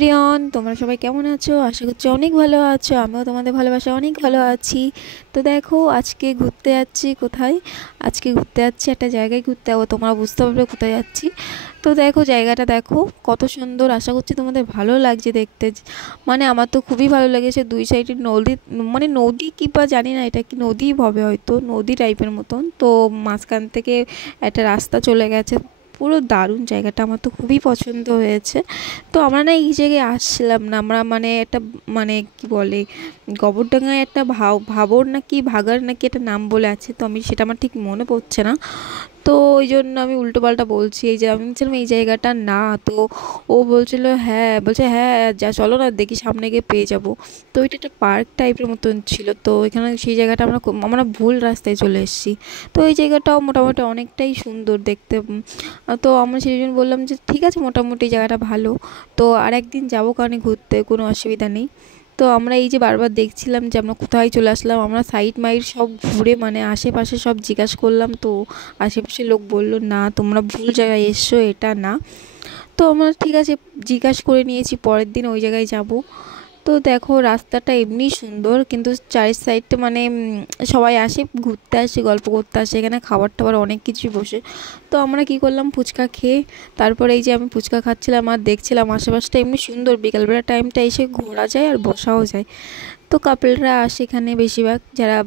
Everyone, তোমরা সবাই কেমন আছো? আশা করছি অনেক ভালো আছো। আমিও তোমাদের ভালোবাসা অনেক ভালো আছি। তো দেখো, আজকে ঘুরতে যাচ্ছি। কোথায়? আজকে ঘুরতে যাচ্ছি, একটা জায়গায় ঘুরতে যাবো। তোমরা বুঝতে পারবে কোথায় যাচ্ছি। তো দেখো, জায়গাটা দেখো কত সুন্দর। আশা করছি তোমাদের ভালো লাগছে দেখতে। মানে আমার তো খুবই ভালো লেগেছে। দুই সাইডে নদী, মানে নদী কি বা জানি না, এটা কি নদীই হবে, হয়তো নদী টাইপের মতন। তো মাঝখান থেকে একটা রাস্তা চলে গেছে। পুরো দারুণ জায়গাটা, আমার তো খুবই পছন্দ হয়েছে। তো আমরা না এই জায়গায় আসছিলাম না, আমরা মানে একটা, মানে কি বলে, গোবরডাঙ্গায় একটা ভাবর নাকি ভাগার নাকি একটা নাম বলে আছে, তো আমি সেটা আমার ঠিক মনে পড়ছে না। তো ওই জন্য আমি উল্টোপাল্টা বলছি। এই যে আমি বলছিলাম এই জায়গাটা না, তো ও বলছিল হ্যাঁ, বলছে হ্যাঁ যা, চলো না দেখি, সামনে গিয়ে পেয়ে যাব। তো ওইটা একটা পার্ক টাইপের মতন ছিল। তো এখানে সেই জায়গাটা আমরা ভুল রাস্তায় চলে এসেছি। তো এই জায়গাটাও মোটামুটি অনেকটাই সুন্দর দেখতে। তো আমরা সেই জন্য বললাম যে ঠিক আছে, মোটামুটি জায়গাটা ভালো। তো আর একদিন যাবো কারণে ঘুরতে, কোনো অসুবিধা নেই। তো আমরা এই যে বারবার দেখছিলাম যে আমরা কোথায় চলে আসলাম, আমরা সাইড মাইড সব ঘুরে মানে আশেপাশে সব জিজ্ঞাসা করলাম। তো আশেপাশে লোক বলল না, তোমরা ভুল জায়গায় এসছো, এটা না। তো আমরা ঠিক আছে জিজ্ঞাসা করে নিয়েছি, পরের দিন ওই জায়গায় যাব। তো দেখো, রাস্তাটা এমনি সুন্দর, কিন্তু চারি সাইডটা মানে সবাই আসে ঘুরতে, আসে গল্প করতে আসে, এখানে খাবার টাবার অনেক কিছুই বসে। তো আমরা কি করলাম, ফুচকা খেয়ে তারপরে এই যে আমি ফুচকা খাচ্ছিলাম আর দেখছিলাম আশেপাশটা এমনি সুন্দর। বিকালবেলা টাইমটা এসে ঘোরা যায় আর বসাও যায়। তো কাপলরা আসে এখানে, বেশিরভাগ যারা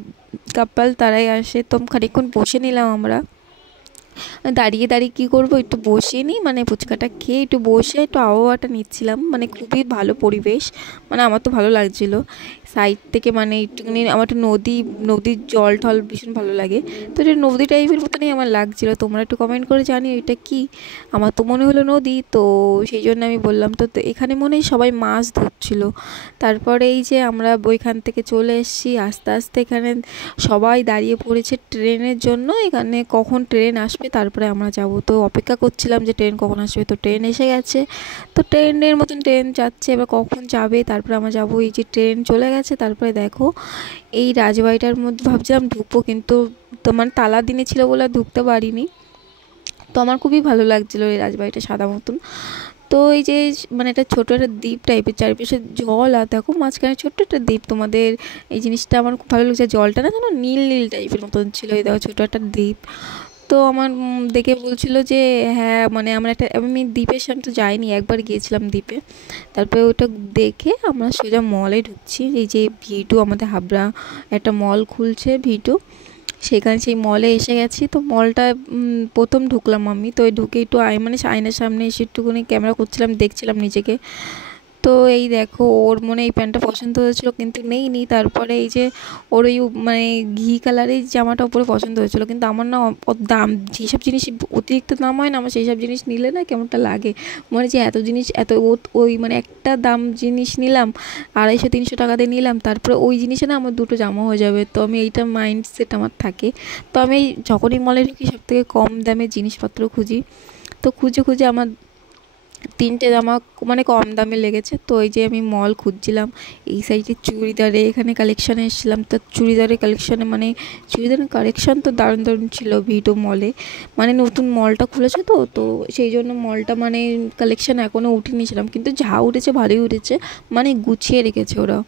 কাপল তারাই আসে। তো খানিকক্ষণ বসে নিলাম আমরা। দাঁড়িয়ে দাঁড়িয়ে কী করবো, একটু বসে নিই, মানে ফুচকাটা খেয়ে একটু বসে একটু আবহাওয়াটা নিচ্ছিলাম। মানে খুবই ভালো পরিবেশ, মানে আমার তো ভালো লাগছিলো। সাইড থেকে মানে একটুখানি আমার একটু নদীর জল টল ভীষণ ভালো লাগে। তো এটা নদী টাইপের মতনই আমার লাগছিলো। তোমরা একটু কমেন্ট করে জানিও এটা কি। আমার তো মনে হলো নদী, তো সেই জন্য আমি বললাম। তো এখানে মনে হয় সবাই মাছ ধরছিল। তারপরে এই যে আমরা ওইখান থেকে চলে এসেছি আস্তে আস্তে। এখানে সবাই দাঁড়িয়ে পড়েছে ট্রেনের জন্য, এখানে কখন ট্রেন আসবে তারপরে আমরা যাব। তো অপেক্ষা করছিলাম যে ট্রেন কখন আসবে। তো ট্রেন এসে গেছে। তো ট্রেনের মতন ট্রেন যাচ্ছে, এবার কখন যাবে তারপরে আমরা যাব। এই যে ট্রেন চলে গেছে। তারপরে দেখো, এই রাজবাড়িটার মধ্যে ভাবছিলাম ঢুকবো, কিন্তু তো মানে তালা দিনে ছিল বলে আর ঢুকতে পারিনি। তো আমার খুবই ভালো লাগছিলো এই রাজবাড়িটা, সাদা মতন। তো এই যে মানে একটা ছোটো একটা দ্বীপ টাইপের, চারিপাশে জল, আর দেখো মাঝখানে ছোট্ট একটা দ্বীপ। তোমাদের এই জিনিসটা আমার খুব ভালো লাগছে। জলটা না যেন নীল নীল টাইপের মতন ছিল। এই দেখো ছোটো একটা দ্বীপ। তো আমার দেখে বলছিল যে হ্যাঁ, মানে আমরা একটা, আমি দ্বীপের সামনে তো যাইনি, একবার গিয়েছিলাম দ্বীপে। তারপরে ওটা দেখে আমরা সোজা মলে ঢুকছি। এই যে ভিটু, আমাদের হাবড়া একটা মল খুলছে ভিটু, সেখানে সেই মলে এসে গেছি। তো মলটা প্রথম ঢুকলাম আমি। তো ঢুকে একটু মানে আয়নার সামনে এসে একটুখানি ক্যামেরা করছিলাম, দেখছিলাম নিজেকে। তো এই দেখো, ওর মনে এই প্যান্টটা পছন্দ হয়েছিল কিন্তু নেইনি। তারপরে এই যে ওর ওই মানে ঘি কালারের জামাটা উপরে পছন্দ হয়েছিল, কিন্তু আমার না দাম, যেসব জিনিস অতিরিক্ত দাম হয় না, আমার সেই সব জিনিস নিলে না কেমনটা লাগে। মনে যে এত জিনিস, এত ওই মানে একটা দাম জিনিস নিলাম, 250-300 টাকা দিয়ে নিলাম, তারপরে ওই জিনিসে না আমার দুটো জামা হয়ে যাবে। তো আমি এইটা মাইন্ডসেট আমার থাকে। তো আমি যখনই মলে ঢুকি সব থেকে কম দামে জিনিসপত্র খুঁজি। তো খুঁজে খুঁজে আমার 3টে জামা মানে কম দামে লেগেছে। তো এই যে আমি মল খুঁজছিলাম, এই সাইডে চুড়িদারে এখানে কালেকশানে এসেছিলাম। তো চুড়িদারের কালেকশানে মানে চুড়িদারের কালেকশান তো দারুণ দারুণ ছিল ভিটো মলে। মানে নতুন মলটা খুলেছে, তো সেই জন্য মলটা মানে কালেকশান এখনও উঠিয়েছিলাম, কিন্তু যা উঠেছে ভালোই উঠেছে, মানে গুছিয়ে রেখেছে ওরা।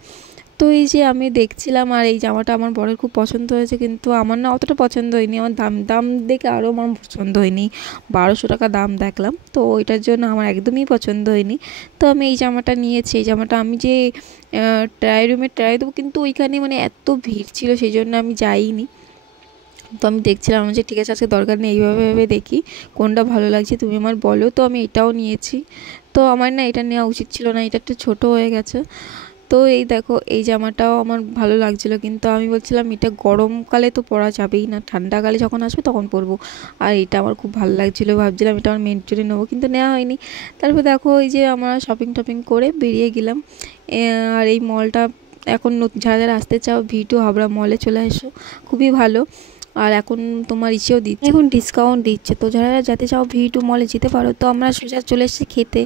তো এই যে আমি দেখছিলাম, আর এই জামাটা আমার বরের খুব পছন্দ হয়েছে, কিন্তু আমার না অতটা পছন্দ হয়নি। আমার দাম দাম দেখে আরও আমার পছন্দ হয়নি। 1200 টাকা দাম দেখলাম, তো ওইটার জন্য আমার একদমই পছন্দ হয়নি। তো আমি এই জামাটা নিয়েছি। এই জামাটা আমি যে ট্রাই রুমে ট্রাই দেবো, কিন্তু ওইখানে মানে এত ভিড় ছিল সেই জন্য আমি যাইনি। তো আমি দেখছিলাম যে ঠিক আছে আজকে দরকার নেই, এইভাবে ভেবে দেখি কোনটা ভালো লাগছে, তুমি আমার বলো। তো আমি এটাও নিয়েছি। তো আমার না এটা নেওয়া উচিত ছিল না, এটা একটু ছোটো হয়ে গেছে। তো এই দেখো, এই জামাটাও আমার ভালো লাগছিলো, কিন্তু আমি বলছিলাম এটা গরমকালে তো পরা যাবেই না, ঠান্ডাকালে যখন আসবে তখন পরবো। আর এটা আমার খুব ভালো লাগছিলো, ভাবছিলাম এটা আমার মেয়ের জন্য নেবো, কিন্তু নেওয়া হয়নি। তারপর দেখো এই যে আমরা শপিং টপিং করে বেরিয়ে গেলাম। আর এই মলটা এখন যারা যারা আসতে চাও, ভিটু হাবড়া মলে চলে এসো, খুবই ভালো। আর এখন তোমার ইসেও দিচ্ছে, এখন ডিসকাউন্ট দিচ্ছে। তো যারা যেতে চাও ভি2 মলে যেতে পারো। তো আমরা সোজা চলে এসেছি খেতে।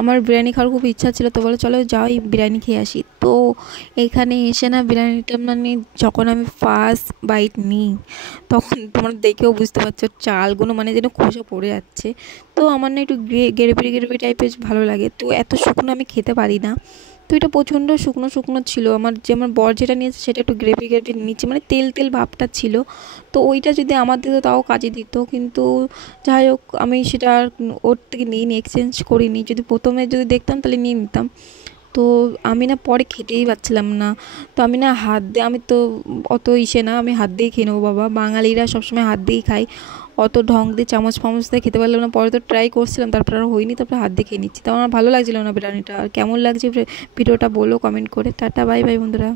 আমার বিরিয়ানি খাওয়ার খুব ইচ্ছা ছিল, তো বলে চলো যাই বিরিয়ানি খেয়ে আসি। তো এইখানে এসে না বিরিয়ানিটা মানে যখন আমি ফার্স্ট বাইট নিই তখন তোমরা দেখেও বুঝতে পারছো চালগুলো মানে যেন খসে পড়ে যাচ্ছে। তো আমার না একটু গ্রেভি গ্রেভি টাইপের ভালো লাগে, তো এত শুকনো আমি খেতে পারি না। তো এটা প্রচণ্ড শুকনো শুকনো ছিল। আমার বর যেটা নিয়েছে সেটা একটু গ্রেভি গ্রেভি নিচে মানে তেল তেল ভাবটা ছিল। তো ওইটা যদি আমার দিত তাও কাজে দিত, কিন্তু যাই হোক আমি সেটা আর ওর থেকে নিইনি, এক্সচেঞ্জ করিনি। যদি প্রথমে যদি দেখতাম তাহলে নিয়ে নিতাম। তো আমি না পরে খেতেই পারছিলাম না। তো আমি না হাত দিয়ে, আমি তো অত ইসে না, আমি হাত দিয়েই খেয়ে নেবো। বাবা বাঙালিরা সবসময় হাত দিয়েই খাই, অত ঢং দিয়ে চামচ ফামচ দিয়ে খেতে পারলাম না। পরে তো ট্রাই করছিলাম, তারপর আর হয়নি, তারপরে হাত দিয়ে খেয়ে নিচ্ছি। তো আমার ভালো লাগছিলো না বিরিয়ানিটা। আর কেমন লাগছে ভিডিওটা বলো কমেন্ট করে। টাটা বাই বাই বন্ধুরা।